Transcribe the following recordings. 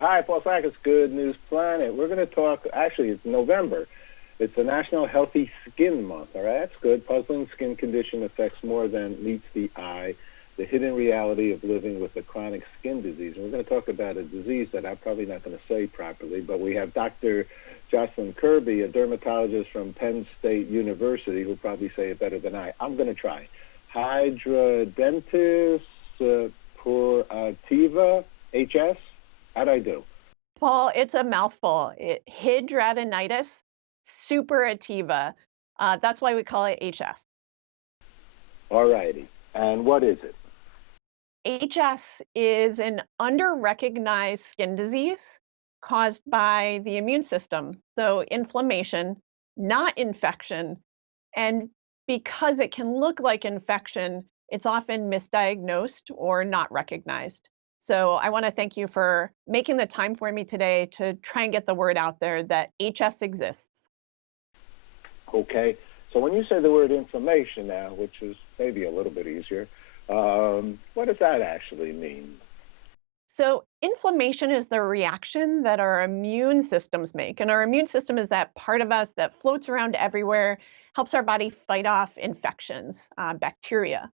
Hi, Paul Sackett, Good News Planet. We're going to talk, actually, it's November. It's the National Healthy Skin Month, all right? That's good. Puzzling skin condition affects more than meets the eye, the hidden reality of living with a chronic skin disease. And we're going to talk about a disease that I'm probably not going to say properly, but we have Dr. Jocelyn Kirby, a dermatologist from Penn State University, who'll probably say it better than I. I'm going to try. Hidradenitis suppurativa, HS. How'd I do? Paul, it's a mouthful. Hidradenitis suppurativa. That's why we call it HS. All righty. And what is it? HS is an under-recognized skin disease caused by the immune system. So inflammation, not infection. And because it can look like infection, it's often misdiagnosed or not recognized. So I want to thank you for making the time for me today to try and get the word out there that HS exists. Okay. So when you say the word inflammation now, which is maybe a little bit easier, what does that actually mean? So inflammation is the reaction that our immune systems make. And our immune system is that part of us that floats around everywhere, helps our body fight off infections, bacteria.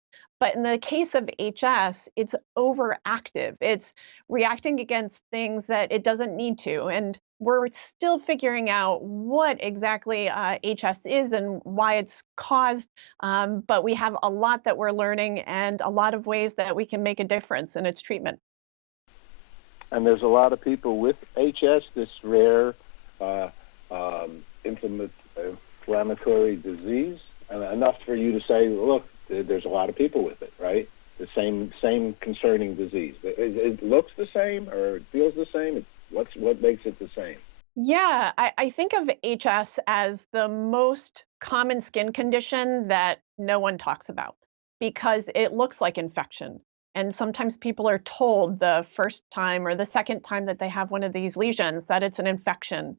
But in the case of HS, it's overactive. It's reacting against things that it doesn't need to. And we're still figuring out what exactly HS is and why it's caused. But we have a lot that we're learning and a lot of ways that we can make a difference in its treatment. And there's a lot of people with HS, this rare inflammatory disease, and enough for you to say, look, there's a lot of people with it, right? The same concerning disease. It looks the same or feels the same? What makes it the same? Yeah, I think of HS as the most common skin condition that no one talks about because it looks like infection. And sometimes people are told the first time or the second time that they have one of these lesions that it's an infection.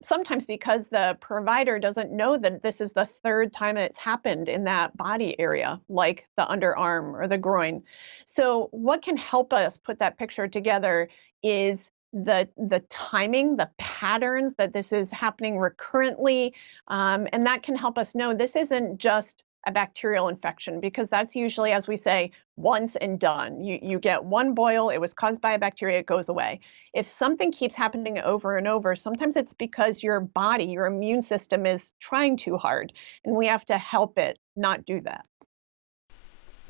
Sometimes because the provider doesn't know that this is the third time that it's happened in that body area, like the underarm or the groin. So what can help us put that picture together is the timing, the patterns that this is happening recurrently, and that can help us know this isn't just a bacterial infection because that's usually, as we say, once and done. You get one boil, it was caused by a bacteria, it goes away. If something keeps happening over and over, sometimes it's because your body, your immune system is trying too hard, and we have to help it not do that.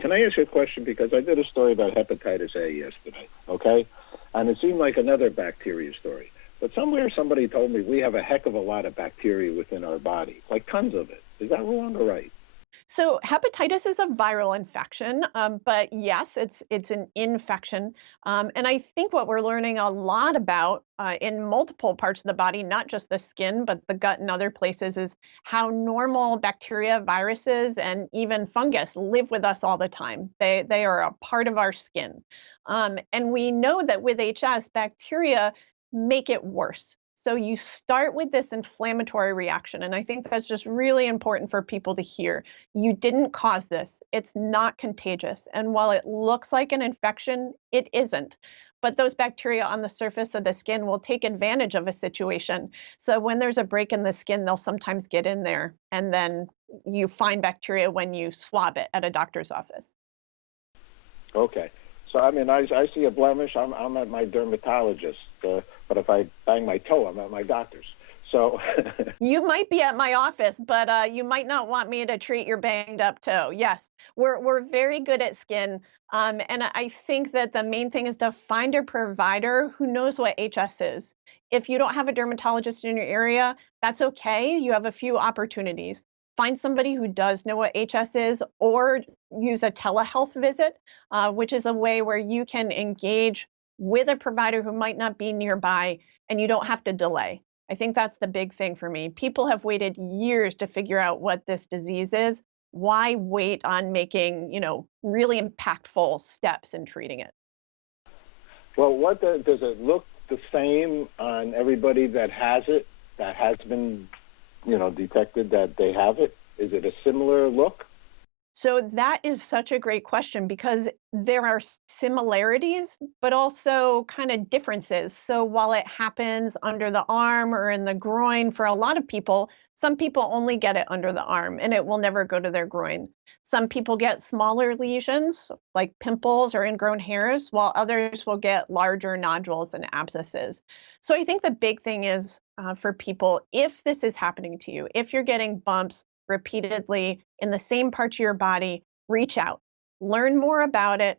Can I ask you a question? Because I did a story about hepatitis A yesterday, okay? And it seemed like another bacteria story. But somewhere somebody told me we have a heck of a lot of bacteria within our body, like tons of it. Is that wrong or right? So hepatitis is a viral infection, but yes, it's an infection. And I think what we're learning a lot about in multiple parts of the body, not just the skin, but the gut and other places, is how normal bacteria, viruses, and even fungus live with us all the time. They are a part of our skin. And we know that with HS, bacteria make it worse. So you start with this inflammatory reaction, and I think that's just really important for people to hear. You didn't cause this. It's not contagious. And while it looks like an infection, it isn't. But those bacteria on the surface of the skin will take advantage of a situation. So when there's a break in the skin, they'll sometimes get in there, and then you find bacteria when you swab it at a doctor's office. Okay. So, I mean, I see a blemish, I'm at my dermatologist. But if I bang my toe, I'm at my doctor's. So You might be at my office, but you might not want me to treat your banged up toe. Yes, we're very good at skin. And I think that the main thing is to find a provider who knows what HS is. If you don't have a dermatologist in your area, that's okay. You have a few opportunities. Find somebody who does know what HS is, or use a telehealth visit, which is a way where you can engage with a provider who might not be nearby and you don't have to delay. I think that's the big thing for me. People have waited years to figure out what this disease is. Why wait on making, really impactful steps in treating it? well, does it look the same on everybody that has it, that has been, detected that they have it? Is it a similar look? So that is such a great question because there are similarities, but also kind of differences. So while it happens under the arm or in the groin for a lot of people, some people only get it under the arm and it will never go to their groin. Some people get smaller lesions like pimples or ingrown hairs, while others will get larger nodules and abscesses. So I think the big thing is for people, if this is happening to you, if you're getting bumps repeatedly in the same parts of your body, reach out, learn more about it,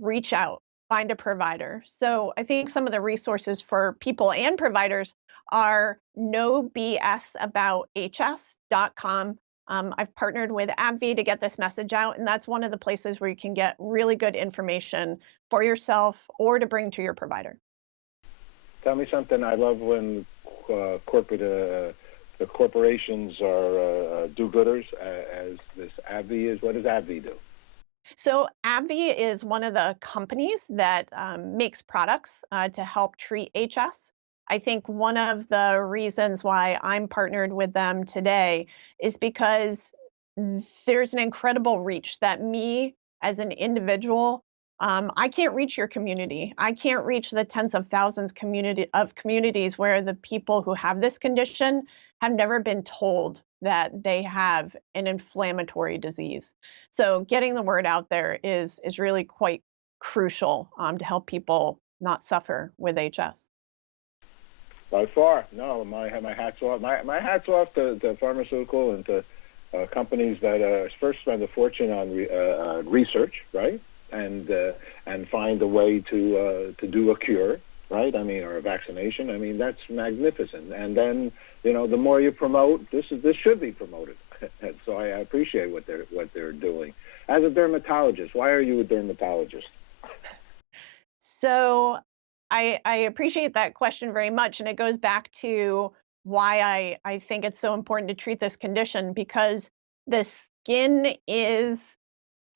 reach out, find a provider. So I think some of the resources for people and providers are nobsabouths.com. I've partnered with AbbVie to get this message out, and that's one of the places where you can get really good information for yourself or to bring to your provider. Tell me something. I love when the corporations are do-gooders, as this AbbVie is. What does AbbVie do? So AbbVie is one of the companies that makes products to help treat HS. I think one of the reasons why I'm partnered with them today is because there's an incredible reach that me as an individual, I can't reach your community. I can't reach the tens of thousands communities where the people who have this condition have never been told that they have an inflammatory disease. So getting the word out there is really quite crucial to help people not suffer with HS. By far, no. My hats off. My hats off to pharmaceutical and to companies that first spend a fortune on research, right, and find a way to do a cure, right? I mean, or a vaccination. I mean, that's magnificent. And then, the more you promote, this should be promoted. And so I appreciate what they're doing. As a dermatologist, why are you a dermatologist? So I appreciate that question very much. And it goes back to why I think it's so important to treat this condition because the skin is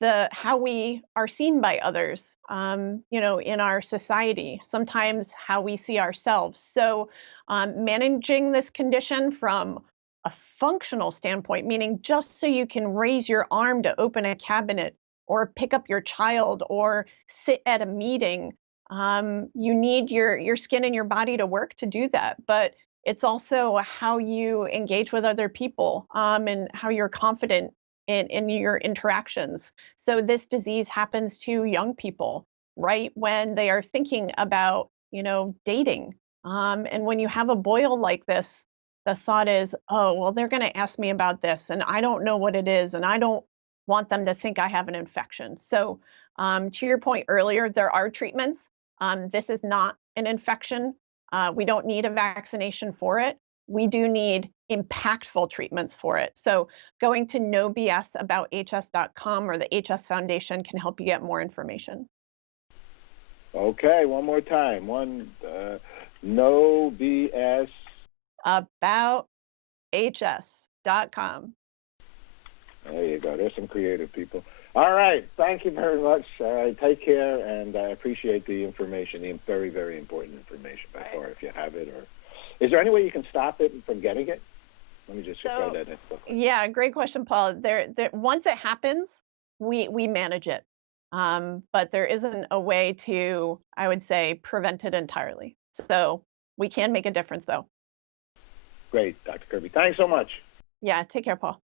the how we are seen by others, in our society, sometimes how we see ourselves. So managing this condition from a functional standpoint, meaning just so you can raise your arm to open a cabinet or pick up your child or sit at a meeting, you need your skin and your body to work to do that. But it's also how you engage with other people and how you're confident in your interactions. So this disease happens to young people right when they are thinking about, dating. And when you have a boil like this, the thought is, oh, well, they're going to ask me about this, and I don't know what it is, and I don't want them to think I have an infection. So, to your point earlier, there are treatments. This is not an infection. We don't need a vaccination for it. We do need impactful treatments for it. So, going to nobsabouths.com or the HS Foundation can help you get more information. Okay, one more time. No BS. Abouths.com. There you go. There's some creative people. All right. Thank you very much. Take care, and I appreciate the information, the very, very important information by far, if you have it. Or is there any way you can stop it from getting it? Let me just throw that in. Yeah, great question, Paul. Once it happens, we manage it. But there isn't a way to, I would say, prevent it entirely. So we can make a difference, though. Great, Dr. Kirby. Thanks so much. Yeah, take care, Paul.